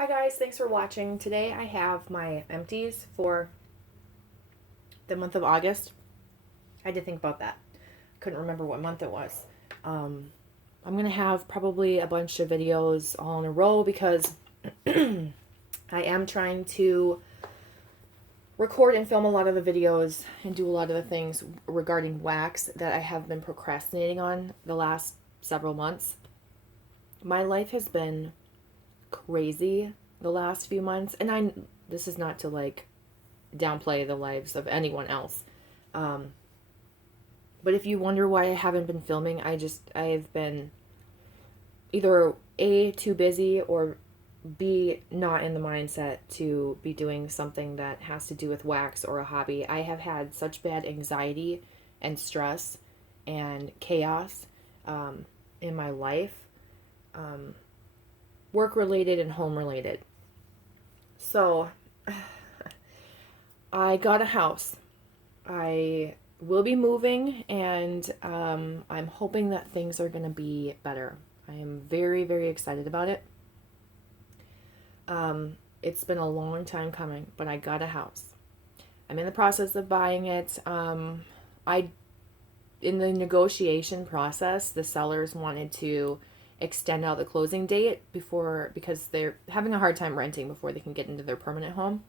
Hi guys, thanks for watching. Today I have my empties for the month of August. I had to think about that. Couldn't remember what month it was. I'm going to have probably a bunch of videos all in a row because I am trying to record and film a lot of the videos and do a lot of the things regarding wax that I have been procrastinating on the last several months. My life has been crazy the last few months, and this is not to like downplay the lives of anyone else, but if you wonder why I haven't been filming, I've been either A, too busy, or B, not in the mindset to be doing something that has to do with wax or a hobby. I have had such bad anxiety and stress and chaos in my life, work related and home related. So I got a house. I will be moving, and I'm hoping that things are going to be better. I am very, very excited about it. It's been a long time coming, but I got a house. I'm in the process of buying it. In the negotiation process, the sellers wanted to extend out the closing date because they're having a hard time renting before they can get into their permanent home.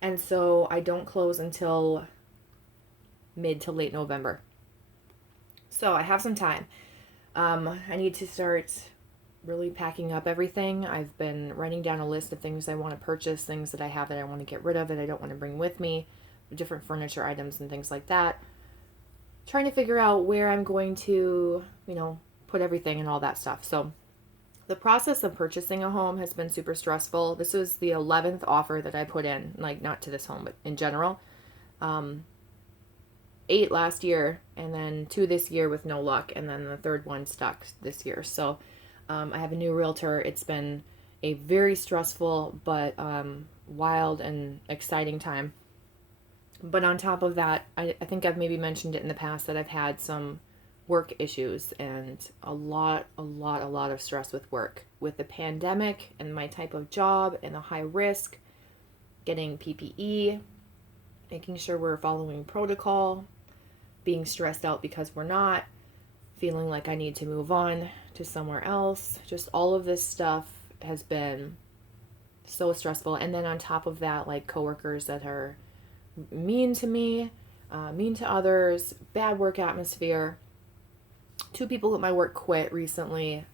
And so I don't close until mid to late November. So I have some time. I need to start really packing up everything. I've been writing down a list of things I want to purchase, things that I have that I want to get rid of that I don't want to bring with me, different furniture items and things like that. Trying to figure out where I'm going to, put everything and all that stuff. So the process of purchasing a home has been super stressful. This was the 11th offer that I put in, like not to this home, but in general. 8 last year, and then 2 this year with no luck, and then the third one stuck this year. So I have a new realtor. It's been a very stressful but wild and exciting time. But on top of that, I think I've maybe mentioned it in the past that I've had some work issues and a lot of stress with work. With the pandemic and my type of job and the high risk, getting PPE, making sure we're following protocol, being stressed out because we're not, feeling like I need to move on to somewhere else. Just all of this stuff has been so stressful. And then on top of that, like coworkers that are mean to me, mean to others, bad work atmosphere. 2 people at my work quit recently.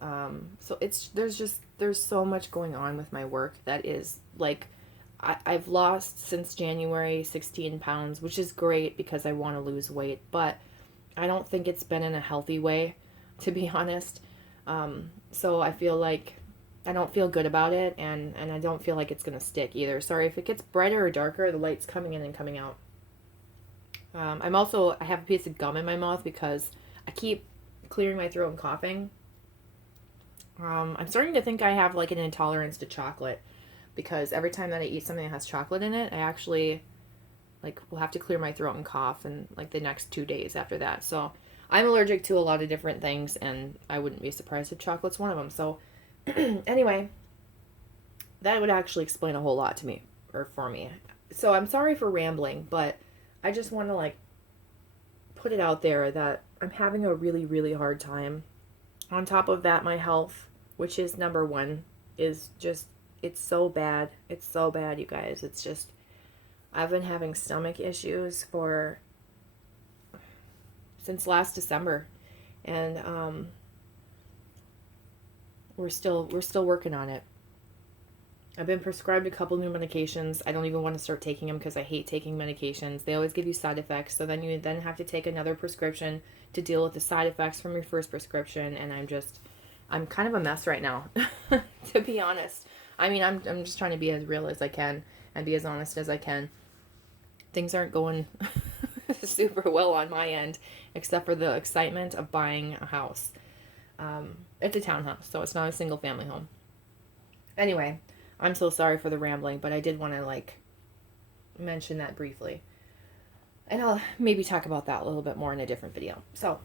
So there's so much going on with my work that is like, I've lost since January 16 pounds, which is great because I want to lose weight, but I don't think it's been in a healthy way, to be honest. So I feel like I don't feel good about it, and I don't feel like it's going to stick either. Sorry if it gets brighter or darker, the light's coming in and coming out. I have a piece of gum in my mouth because I keep clearing my throat and coughing. I'm starting to think I have like an intolerance to chocolate because every time that I eat something that has chocolate in it, I actually will have to clear my throat and cough and like the next 2 days after that. So I'm allergic to a lot of different things, and I wouldn't be surprised if chocolate's one of them. So anyway, that would actually explain a whole lot to me, or for me. So I'm sorry for rambling, but I just want to put it out there that I'm having a really, really hard time. On top of that, my health, which is number one, is just, it's so bad. It's so bad, you guys. It's just, I've been having stomach issues since last December, and we're still working on it. I've been prescribed a couple new medications. I don't even want to start taking them because I hate taking medications. They always give you side effects, so then you have to take another prescription to deal with the side effects from your first prescription, and I'm kind of a mess right now, to be honest. I mean, I'm just trying to be as real as I can and be as honest as I can. Things aren't going super well on my end, except for the excitement of buying a house. It's a townhouse, so it's not a single family home. Anyway, I'm so sorry for the rambling, but I did want to mention that briefly. And I'll maybe talk about that a little bit more in a different video. So,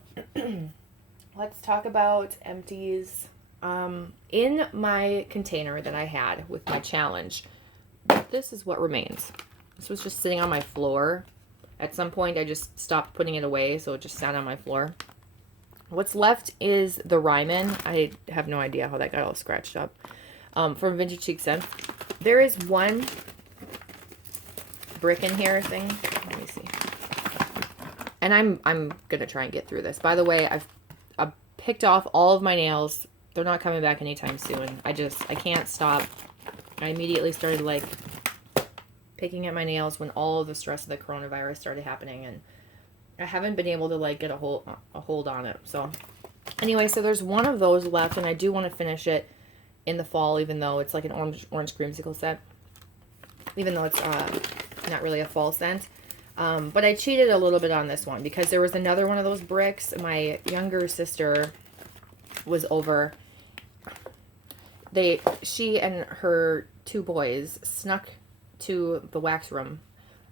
let's talk about Empties. In my container that I had with my challenge, this is what remains. This was just sitting on my floor. At some point, I just stopped putting it away, so it just sat on my floor. What's left is the Ryman. I have no idea how that got all scratched up. From Vintage Chic Scent. There is one brick in here thing. Let me see. And I'm gonna try and get through this. By the way, I've picked off all of my nails. They're not coming back anytime soon. I can't stop. I immediately started like picking at my nails when all of the stress of the coronavirus started happening, and I haven't been able to like get a hold on it. So anyway, so there's one of those left, and I do want to finish it in the fall, even though it's like an orange creamsicle set, even though it's not really a fall scent. But I cheated a little bit on this one because there was another one of those bricks. My younger sister was over. She and her two boys snuck to the wax room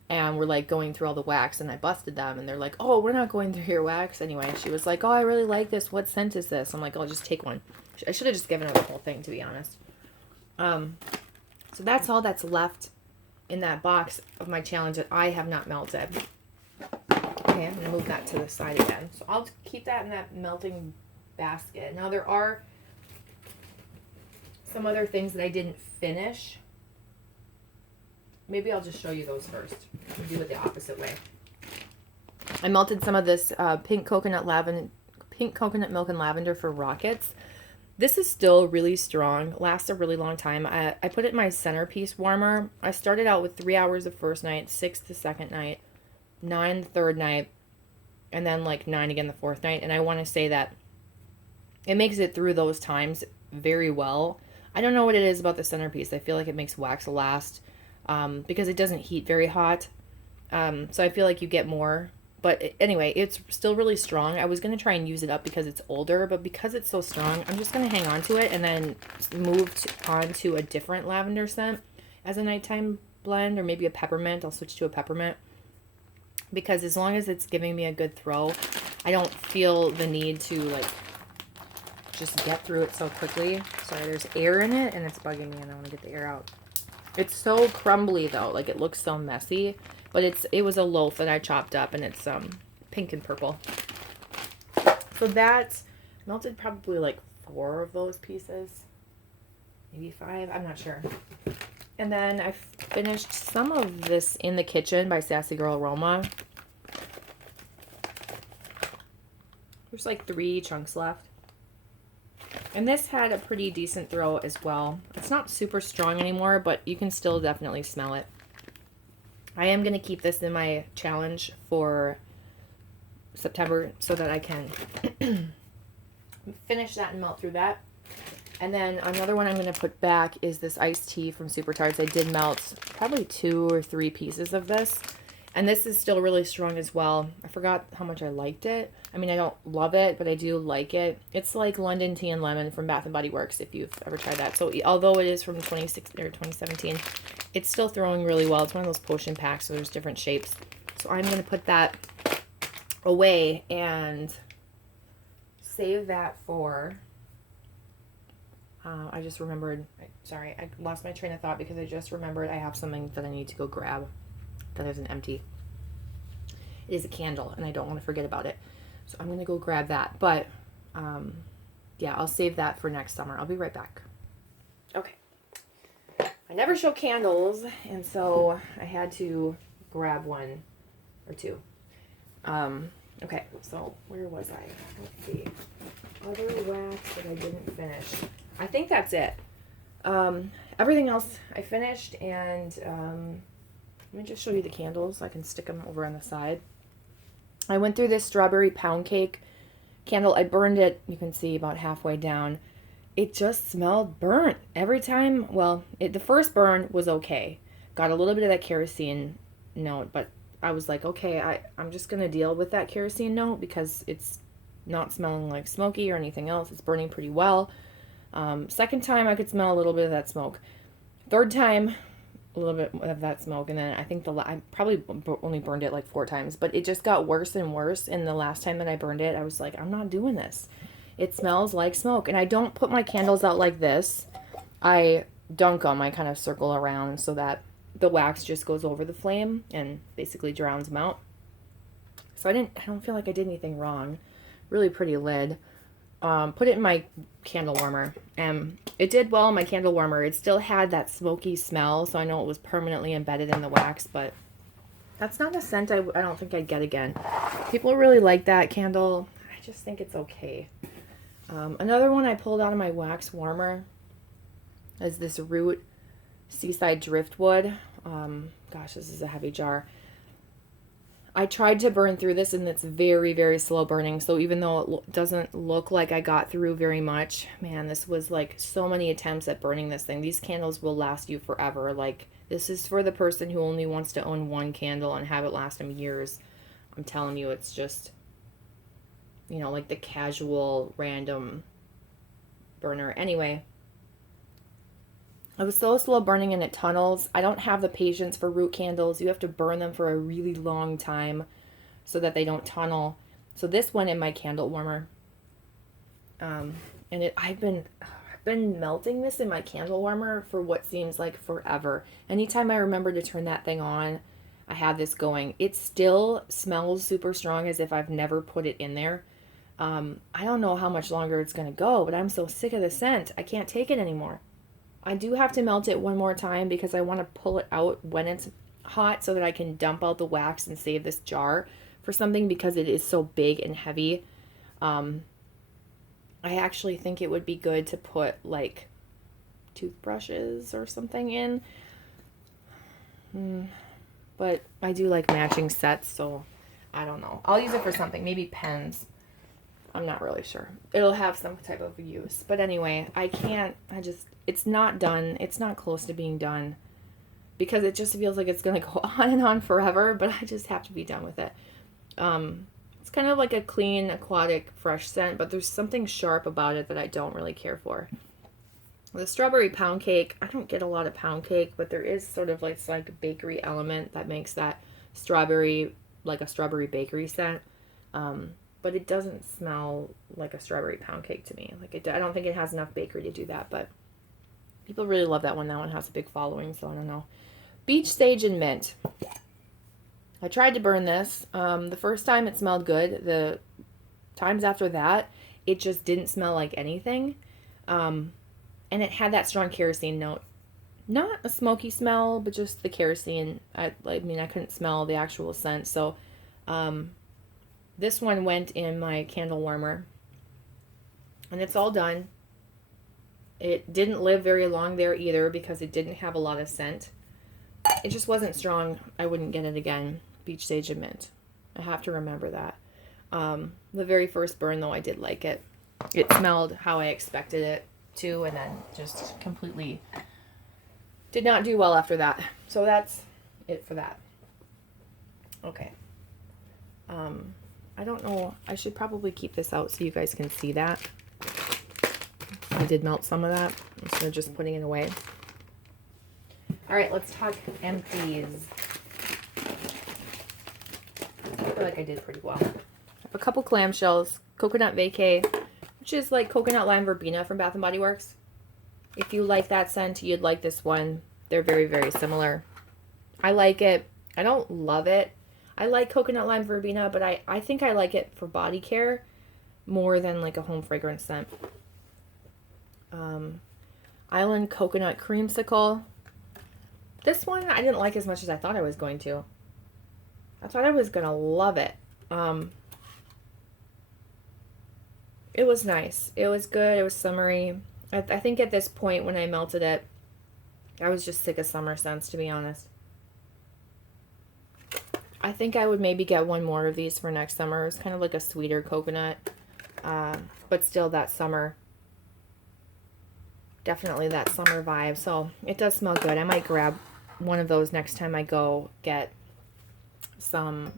and were like going through all the wax, and I busted them, and they're like, "Oh, we're not going through your wax anyway." She was like, "Oh, I really like this. What scent is this?" I'm like, "Oh, just take one." I should have just given her the whole thing, to be honest. So that's all that's left in that box of my challenge that I have not melted. Okay, I'm going to move that to the side again. So I'll keep that in that melting basket. Now there are some other things that I didn't finish. Maybe I'll just show you those first. I'll do it the opposite way. I melted some of this pink coconut milk and lavender for rockets. This is still really strong, lasts a really long time. I put it in my centerpiece warmer. I started out with 3 hours the first night, 6 the second night, 9 the third night, and then like 9 again the fourth night. And I want to say that it makes it through those times very well. I don't know what it is about the centerpiece. I feel like it makes wax last because it doesn't heat very hot. So I feel like you get more. But anyway, it's still really strong. I was going to try and use it up because it's older, but because it's so strong, I'm just going to hang on to it and then move on to a different lavender scent as a nighttime blend, or maybe a peppermint. I'll switch to a peppermint because as long as it's giving me a good throw, I don't feel the need to like just get through it so quickly. Sorry, there's air in it and it's bugging me and I want to get the air out. It's so crumbly though, like it looks so messy. But it was a loaf that I chopped up, and it's pink and purple. So that melted probably like 4 of those pieces, maybe 5. I'm not sure. And then I finished some of this in the kitchen by Sassy Girl Aroma. There's like 3 chunks left. And this had a pretty decent throw as well. It's not super strong anymore, but you can still definitely smell it. I am going to keep this in my challenge for September so that I can finish that and melt through that. And then another one I'm going to put back is this iced tea from Super Tarts. I did melt probably 2 or 3 pieces of this. And this is still really strong as well. I forgot how much I liked it. I mean, I don't love it, but I do like it. It's like London Tea and Lemon from Bath & Body Works, if you've ever tried that. So although it is from 2017, it's still throwing really well. It's one of those potion packs, so there's different shapes. So I'm going to put that away and save that for... I just remembered... Sorry, I lost my train of thought because I just remembered I have something that I need to go grab that is an empty. It is a candle, and I don't want to forget about it. So I'm going to go grab that. But, yeah, I'll save that for next summer. I'll be right back. Okay. I never show candles, and so I had to grab 1 or 2. Okay, so where was I? Let's see. Other wax that I didn't finish. I think that's it. Everything else I finished, and let me just show you the candles. I can stick them over on the side. I went through this strawberry pound cake candle. I burned it, you can see, about halfway down. It just smelled burnt every time. Well, the first burn was okay. Got a little bit of that kerosene note, but I was like, okay, I'm just going to deal with that kerosene note because it's not smelling like smoky or anything else. It's burning pretty well. Second time, I could smell a little bit of that smoke. Third time, a little bit of that smoke, and then I think I probably only burned it like 4 times, but it just got worse and worse. And the last time that I burned it, I was like, I'm not doing this. It smells like smoke. And I don't put my candles out like this. I dunk them. I kind of circle around so that the wax just goes over the flame and basically drowns them out. So I don't feel like I did anything wrong. Really pretty lid. Put it in my candle warmer, and it did well in my candle warmer. It still had that smoky smell, so I know it was permanently embedded in the wax, but that's not a scent I don't think I'd get again. People really like that candle. I just think it's okay. Another one I pulled out of my wax warmer is this Root Seaside Driftwood. Gosh, this is a heavy jar. I tried to burn through this, and it's very, very slow burning. So even though it doesn't look like I got through very much, man, this was like so many attempts at burning this thing. These candles will last you forever. Like, this is for the person who only wants to own one candle and have it last them years. I'm telling you, it's just, you know, like the casual, random burner. Anyway, it was so slow burning and it tunnels. I don't have the patience for Root candles. You have to burn them for a really long time so that they don't tunnel. So this went in my candle warmer. And I've been melting this in my candle warmer for what seems like forever. Anytime I remember to turn that thing on, I have this going. It still smells super strong as if I've never put it in there. I don't know how much longer it's going to go, but I'm so sick of the scent. I can't take it anymore. I do have to melt it one more time because I want to pull it out when it's hot so that I can dump out the wax and save this jar for something because it is so big and heavy. I actually think it would be good to put like toothbrushes or something in. But I do like matching sets, so I don't know. I'll use it for something, maybe pens. I'm not really sure. It'll have some type of use. But anyway, it's not done. It's not close to being done because it just feels like it's going to go on and on forever, but I just have to be done with it. It's kind of like a clean, aquatic, fresh scent, but there's something sharp about it that I don't really care for. The strawberry pound cake, I don't get a lot of pound cake, but there is sort of like a bakery element that makes that strawberry, like a strawberry bakery scent. But it doesn't smell like a strawberry pound cake to me. I don't think it has enough bakery to do that, but people really love that one. That one has a big following, so I don't know. Beach Sage and Mint. I tried to burn this. The first time it smelled good. The times after that, it just didn't smell like anything. And it had that strong kerosene note. Not a smoky smell, but just the kerosene. I couldn't smell the actual scent, so this one went in my candle warmer, and it's all done. It didn't live very long there either because it didn't have a lot of scent. It just wasn't strong. I wouldn't get it again. Beach Sage and Mint. I have to remember that. The very first burn, though, I did like it. It smelled how I expected it to, and then just completely did not do well after that. So that's it for that. Okay. I don't know. I should probably keep this out so you guys can see that. I did melt some of that instead of just putting it away. All right, let's talk Empties. I feel like I did pretty well. I have a couple clamshells. Coconut Vacay, which is like coconut lime verbena from Bath & Body Works. If you like that scent, you'd like this one. They're very, very similar. I like it. I don't love it. I like coconut lime verbena, but I think I like it for body care more than like a home fragrance scent. Island Coconut Creamsicle. This one I didn't like as much as I thought I was going to. I thought I was going to love it. It was nice. It was good. It was summery. I think at this point when I melted it, I was just sick of summer scents, to be honest. I think I would maybe get one more of these for next summer. It's kind of like a sweeter coconut, but still that summer. Definitely that summer vibe. So it does smell good. I might grab one of those next time I go get some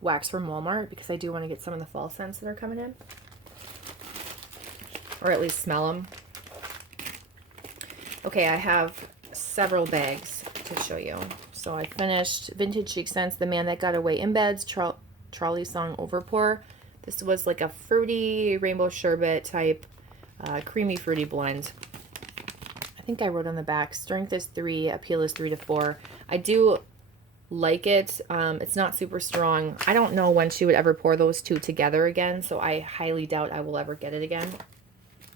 wax from Walmart because I do want to get some of the fall scents that are coming in. Or at least smell them. Okay, I have several bags to show you. So I finished Vintage Chic Scents, The Man That Got Away in Beds, Trolley Song Overpour. This was like a fruity rainbow sherbet type, creamy fruity blend. I think I wrote on the back, strength is 3, appeal is 3 to 4. I do like it. It's not super strong. I don't know when she would ever pour those two together again, so I highly doubt I will ever get it again.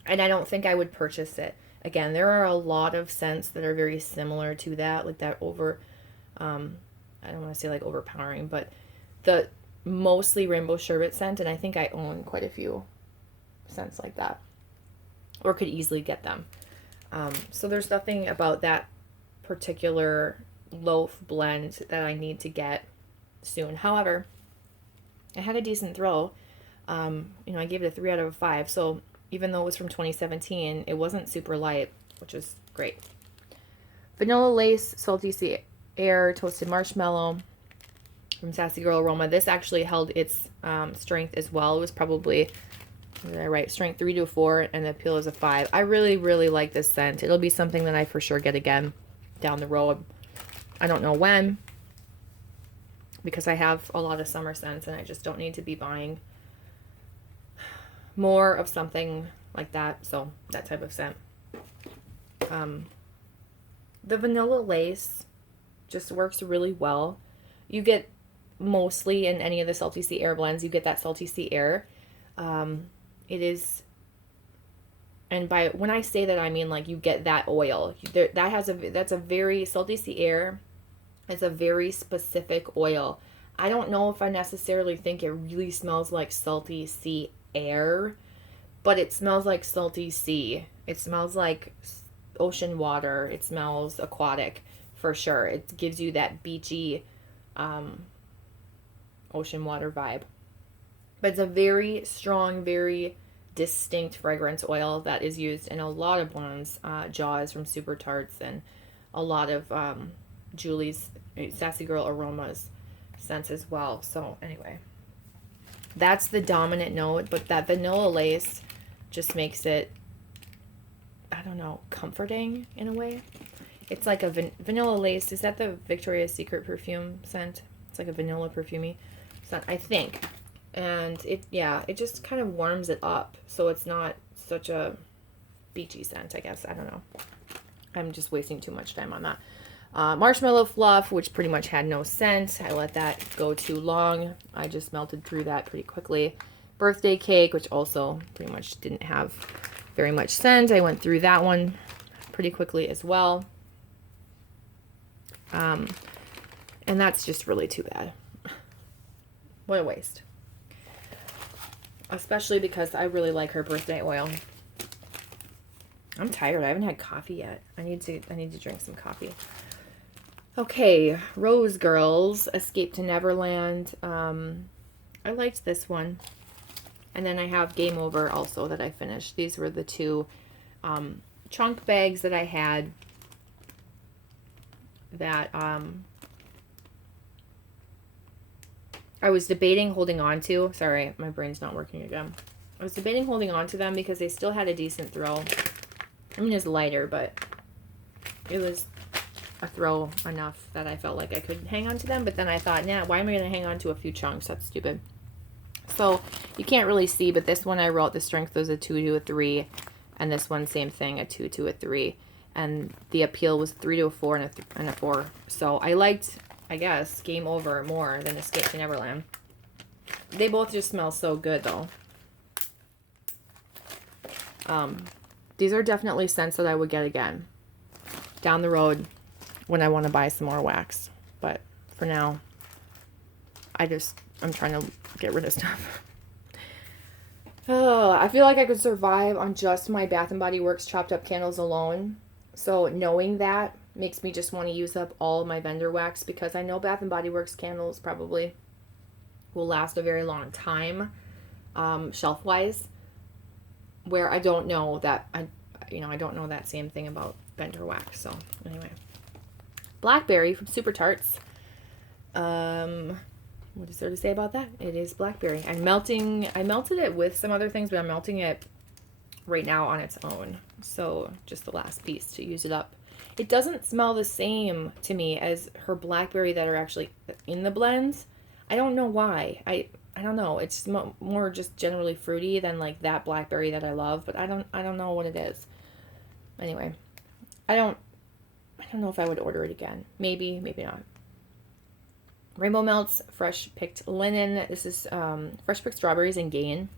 And I don't think I would purchase it again. There are a lot of scents that are very similar to that, like that I don't want to say like overpowering, but the mostly rainbow sherbet scent, and I think I own quite a few scents like that, or could easily get them. So there's nothing about that particular loaf blend that I need to get soon. However, I had a decent throw. I gave it a 3 out of a 5. So even though it was from 2017, it wasn't super light, which is great. Vanilla Lace, Salty Sea Air, Toasted Marshmallow from Sassy Girl Aroma. This actually held its strength as well. It was probably, what did I write? Strength 3 to 4, and the appeal is a 5. I really, really like this scent. It'll be something that I for sure get again down the road. I don't know when, because I have a lot of summer scents and I just don't need to be buying more of something like that. So that type of scent. The Vanilla Lace just works really well. You get mostly in any of the Salty Sea Air blends, you get that Salty Sea Air. It is, and by when I say that, I mean like you get that oil. That's a very Salty Sea Air. It's a very specific oil. I don't know if I necessarily think it really smells like salty sea air, but it smells like salty sea. It smells like ocean water. It smells aquatic for sure. It gives you that beachy ocean water vibe. But it's a very strong, very distinct fragrance oil that is used in a lot of blends. Jaws from Super Tarts and a lot of Julie's Sassy Girl Aromas scents as well. So anyway, that's the dominant note, but that Vanilla Lace just makes it, I don't know, comforting in a way. It's like a Vanilla Lace. Is that the Victoria's Secret perfume scent? It's like a vanilla perfumey scent, I think. And it just kind of warms it up, so it's not such a beachy scent, I guess. I don't know. I'm just wasting too much time on that. Marshmallow Fluff, which pretty much had no scent. I let that go too long. I just melted through that pretty quickly. Birthday Cake, which also pretty much didn't have very much scent. I went through that one pretty quickly as well. And that's just really too bad. What a waste. Especially because I really like her birthday oil. I'm tired. I haven't had coffee yet. I need to drink some coffee. Okay, Rose Girls, Escape to Neverland. I liked this one. And then I have Game Over also that I finished. These were the two chunk bags that I had that I was debating holding on to. Sorry, my brain's not working again. I was debating holding on to them because they still had a decent throw. I mean, it's lighter, but it was a throw enough that I felt like I could hang on to them. But then I thought, nah, why am I going to hang on to a few chunks? That's stupid. So you can't really see, but this one I wrote the strength was a 2 to a 3. And this one, same thing, a 2 to a 3. And the appeal was 3 to a 4 and a 4. So I liked, I guess, Game Over more than Escape to Neverland. They both just smell so good, though. These are definitely scents that I would get again down the road when I want to buy some more wax. But for now, I'm trying to get rid of stuff. Oh, I feel like I could survive on just my Bath & Body Works chopped up candles alone. So knowing that makes me just want to use up all my vendor wax, because I know Bath & Body Works candles probably will last a very long time, shelf-wise, where I don't know that, I don't know that same thing about vendor wax. So anyway, Blackberry from Super Tarts. What is there to say about that? It is blackberry. I melted it with some other things, but I'm melting it right now on its own. So just the last piece to use it up. It doesn't smell the same to me as her blackberry that are actually in the blends. I don't know why. I I don't know. It's more just generally fruity than like that blackberry that I love, but I don't know what it is. Anyway, I don't know if I would order it again. Maybe, maybe not. Rainbow Melts Fresh Picked Linen. This is Fresh Picked Strawberries and Gain.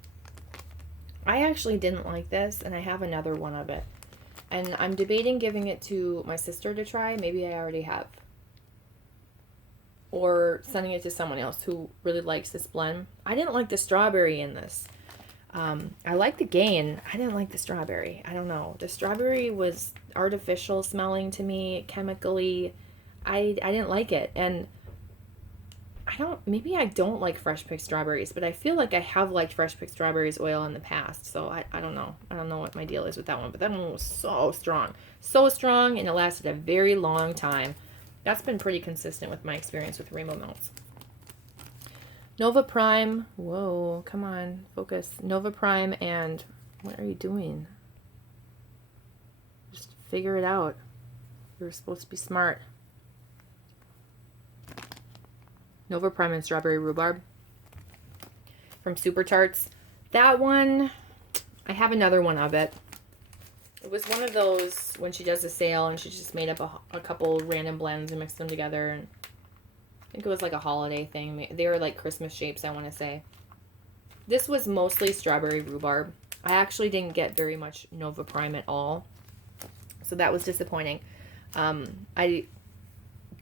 I actually didn't like this, and I have another one of it. And I'm debating giving it to my sister to try. Maybe I already have. Or sending it to someone else who really likes this blend. I didn't like the strawberry in this. I like the Gain. I didn't like the strawberry. I don't know. The strawberry was artificial smelling to me, chemically. I didn't like it. And maybe I don't like fresh picked strawberries, but I feel like I have liked fresh picked strawberries oil in the past. So I don't know. I don't know what my deal is with that one, but that one was so strong. So strong, and it lasted a very long time. That's been pretty consistent with my experience with Rainbow Melts. Nova Prime. Whoa, come on, focus. Nova Prime and what are you doing? Just figure it out. You're supposed to be smart. Nova Prime and Strawberry Rhubarb from Super Tarts. That one, I have another one of it. It was one of those when she does a sale and she just made up a couple random blends and mixed them together. And I think it was like a holiday thing. They were like Christmas shapes, I want to say. This was mostly Strawberry Rhubarb. I actually didn't get very much Nova Prime at all. So that was disappointing. I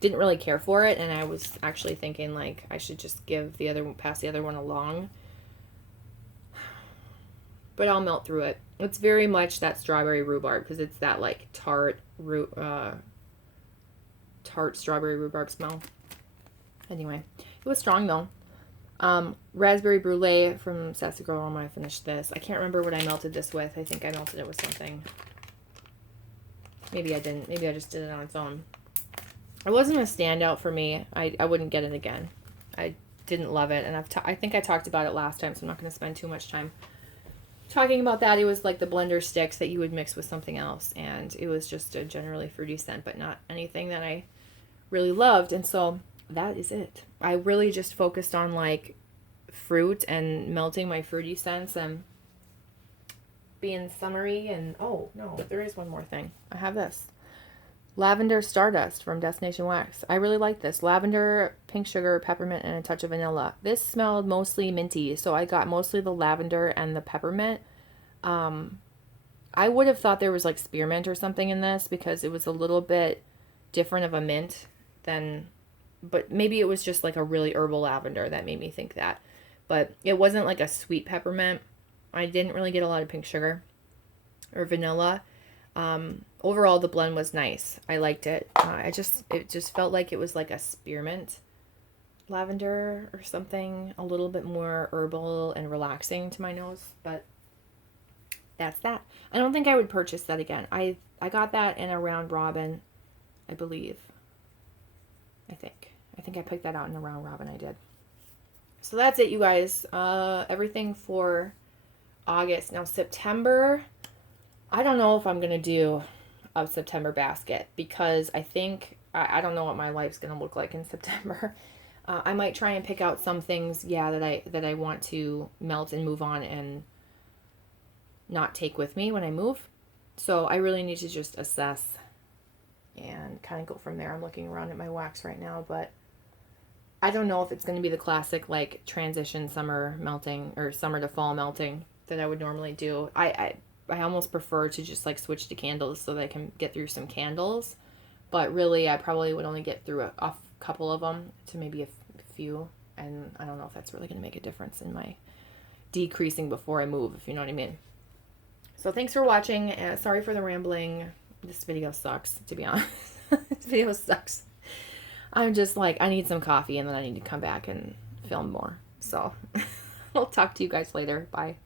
didn't really care for it, and I was actually thinking like I should just pass the other one along. But I'll melt through it. It's very much that strawberry rhubarb because it's that like tart strawberry rhubarb smell. Anyway, it was strong though. Raspberry brulee from Sassy Girl. I'm gonna finish this. I can't remember what I melted this with. I think I melted it with something. Maybe I didn't. Maybe I just did it on its own. It wasn't a standout for me. I wouldn't get it again. I didn't love it, and I think I talked about it last time, so I'm not going to spend too much time talking about that. It was like the blender sticks that you would mix with something else, and it was just a generally fruity scent, but not anything that I really loved, and so that is it. I really just focused on like fruit and melting my fruity scents and being summery, and oh no, there is one more thing. I have this. Lavender Stardust from Destination Wax. I really like this. Lavender, pink sugar, peppermint, and a touch of vanilla. This smelled mostly minty, so I got mostly the lavender and the peppermint. I would have thought there was like spearmint or something in this because it was a little bit different of a mint than, but maybe it was just like a really herbal lavender that made me think that. But it wasn't like a sweet peppermint. I didn't really get a lot of pink sugar or vanilla. Overall, the blend was nice. I liked it. It just felt like it was like a spearmint lavender or something, a little bit more herbal and relaxing to my nose, but that's that. I don't think I would purchase that again. I got that in a round robin, I believe. I think I picked that out in a round robin. I did. So that's it, you guys. Everything for August. Now September, I don't know if I'm going to do a September basket because I think, I don't know what my life's going to look like in September. I might try and pick out some things, yeah, that I want to melt and move on and not take with me when I move. So I really need to just assess and kind of go from there. I'm looking around at my wax right now, but I don't know if it's going to be the classic like transition summer melting or summer to fall melting that I would normally do. I almost prefer to just like switch to candles so that I can get through some candles. But really, I probably would only get through a couple of them to maybe a few. And I don't know if that's really going to make a difference in my decreasing before I move, if you know what I mean. So thanks for watching. Sorry for the rambling. This video sucks, to be honest. This video sucks. I'm just like, I need some coffee and then I need to come back and film more. So I'll talk to you guys later. Bye.